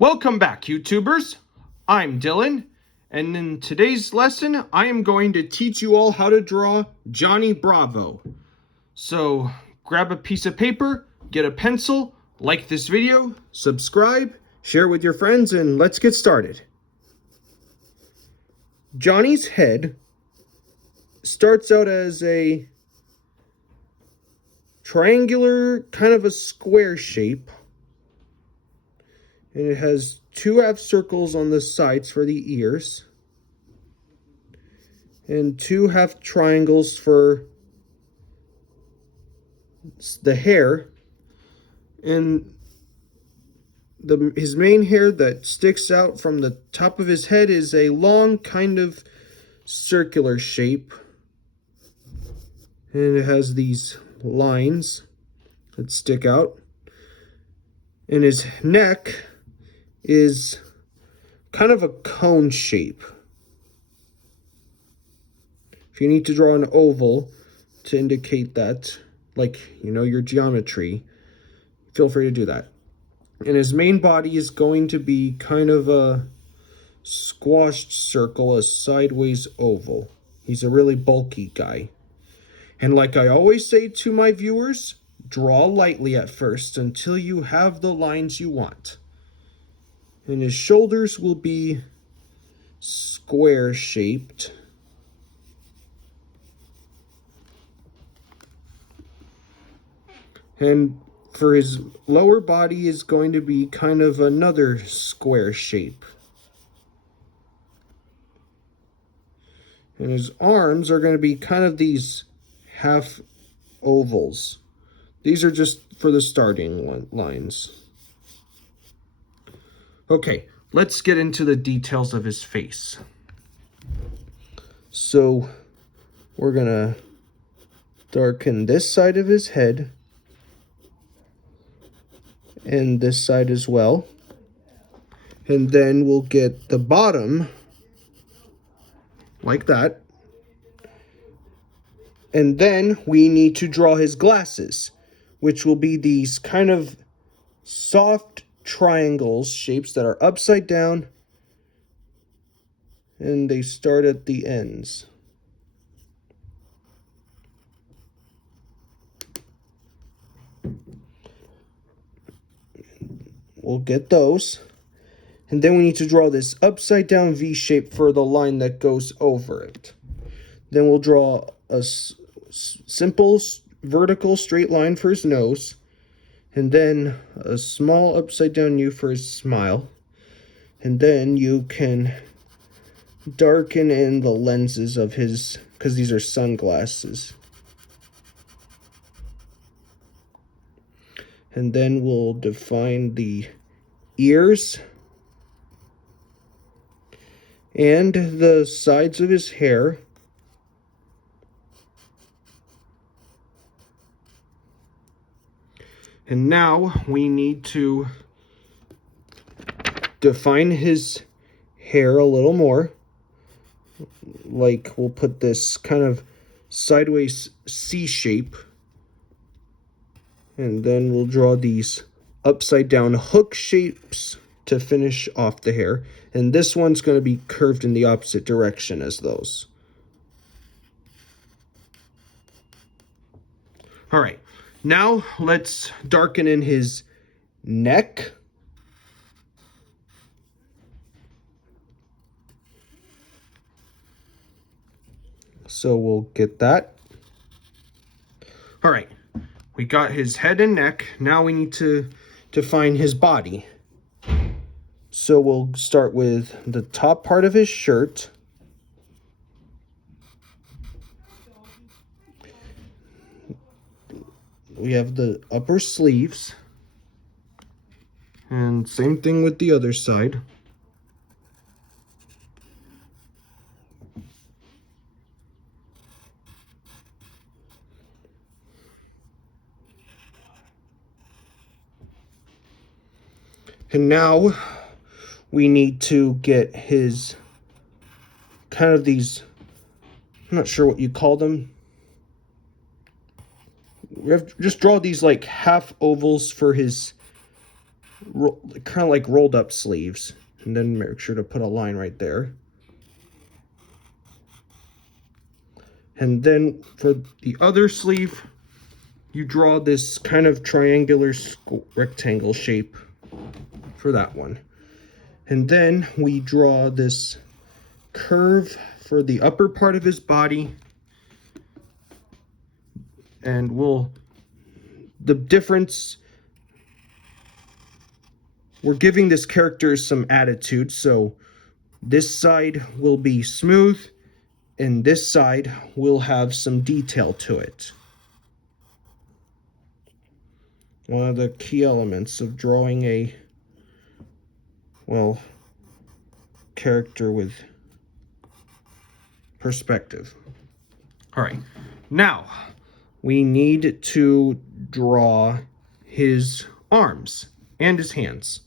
Welcome back, YouTubers. I'm Dylan, and in today's lesson, I am going to teach you all how to draw Johnny Bravo. So, grab a piece of paper, get a pencil, like this video, subscribe, share with your friends, and let's get started. Johnny's head starts out as a triangular, kind of a square shape. And it has two half circles on the sides for the ears. And two half triangles for the hair. And his main hair that sticks out from the top of his head is a long kind of circular shape. And it has these lines that stick out. And his neck is kind of a cone shape. If you need to draw an oval to indicate that, like, your geometry, feel free to do that. And his main body is going to be kind of a squashed circle, a sideways oval. He's a really bulky guy. And like I always say to my viewers, draw lightly at first until you have the lines you want. And his shoulders will be square shaped. And for his lower body is going to be kind of another square shape. And his arms are going to be kind of these half ovals. These are just for the starting lines. Okay, let's get into the details of his face. So we're going to darken this side of his head and this side as well. And then we'll get the bottom like that. And then we need to draw his glasses, which will be these kind of soft triangles, shapes that are upside down, and they start at the ends. We'll get those. And then we need to draw this upside down V shape for the line that goes over it. Then we'll draw a simple vertical straight line for his nose. And then a small upside down U for his smile. And then you can darken in the lenses of his, because these are sunglasses. And then we'll define the ears and the sides of his hair. And now we need to define his hair a little more. Like, we'll put this kind of sideways C shape. And then we'll draw these upside down hook shapes to finish off the hair. And this one's going to be curved in the opposite direction as those. All right, now let's darken in his neck. So we'll get that. All right, we got his head and neck. Now we need to define his body. So we'll start with the top part of his shirt. We have the upper sleeves. And same thing with the other side. And now we need to get his kind of these, I'm not sure what you call them. We have to just draw these like half ovals for his kind of like rolled up sleeves. And then make sure to put a line right there. And then for the other sleeve, you draw this kind of triangular rectangle shape for that one. And then we draw this curve for the upper part of his body. And the difference, we're giving this character some attitude. So this side will be smooth and this side will have some detail to it. One of the key elements of drawing a, well, character with perspective. All right, now we need to draw his arms and his hands.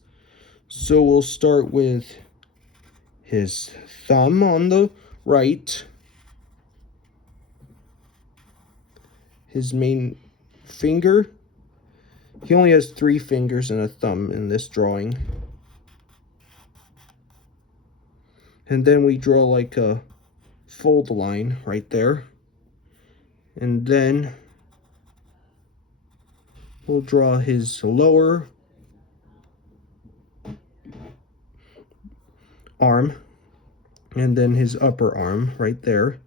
So we'll start with his thumb on the right, his main finger. He only has 3 fingers and a thumb in this drawing. And then we draw like a fold line right there. And then we'll draw his lower arm and then his upper arm right there,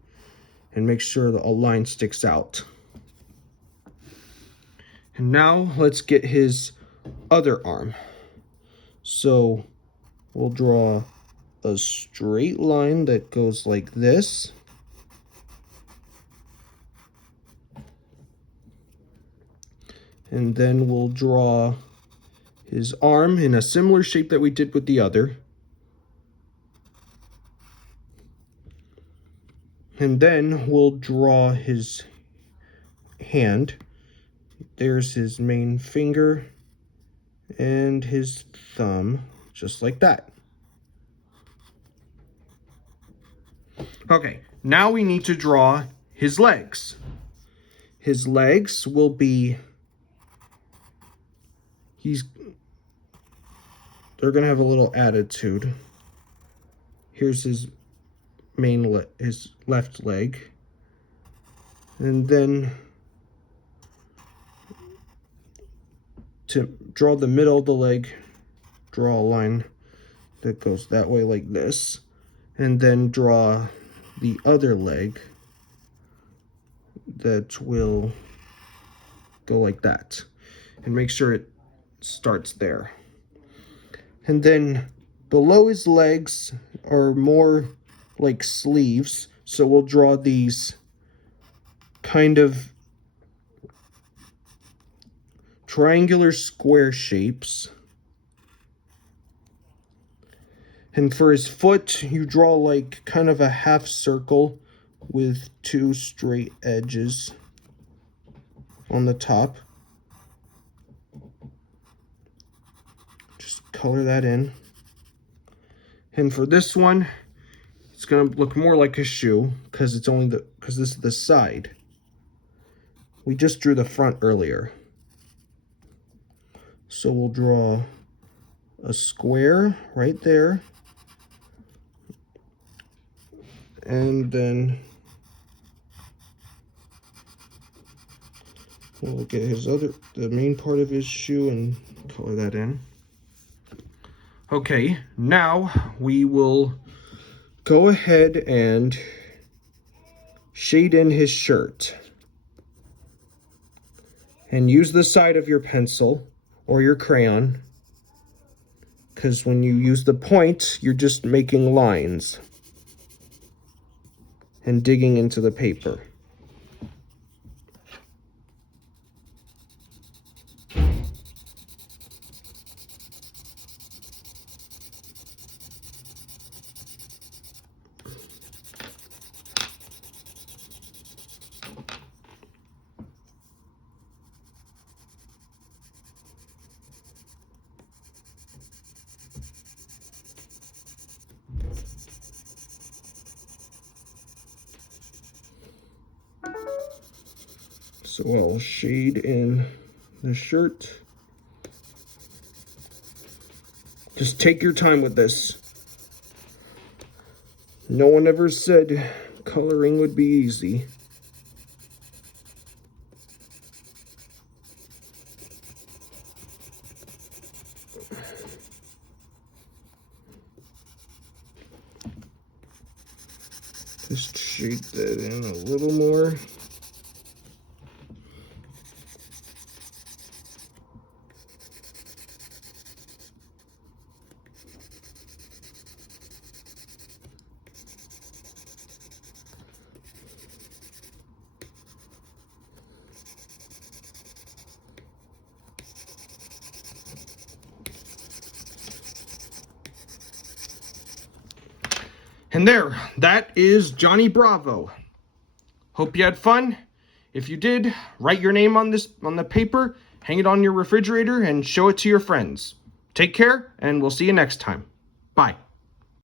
and make sure that a line sticks out. And now let's get his other arm. So we'll draw a straight line that goes like this. And then we'll draw his arm in a similar shape that we did with the other. And then we'll draw his hand. There's his main finger and his thumb, just like that. Okay, now we need to draw his legs. His legs will be, they're gonna have a little attitude. Here's his his left leg. And then to draw the middle of the leg, draw a line that goes that way like this. And then draw the other leg that will go like that. And make sure it starts there. And then below his legs are more like sleeves. So we'll draw these kind of triangular square shapes. And for his foot, you draw like kind of a half circle with 2 straight edges on the top. Just color that in. And for this one, it's gonna look more like a shoe because this is the side. We just drew the front earlier. So we'll draw a square right there. And then we'll look at the main part of his shoe and color that in. Okay, now we will go ahead and shade in his shirt. And use the side of your pencil or your crayon, because when you use the point, you're just making lines and digging into the paper. So I'll shade in the shirt. Just take your time with this. No one ever said coloring would be easy. Just shade that in a little more. And there, that is Johnny Bravo. Hope you had fun. If you did, write your name on the paper, hang it on your refrigerator, and show it to your friends. Take care, and we'll see you next time. Bye.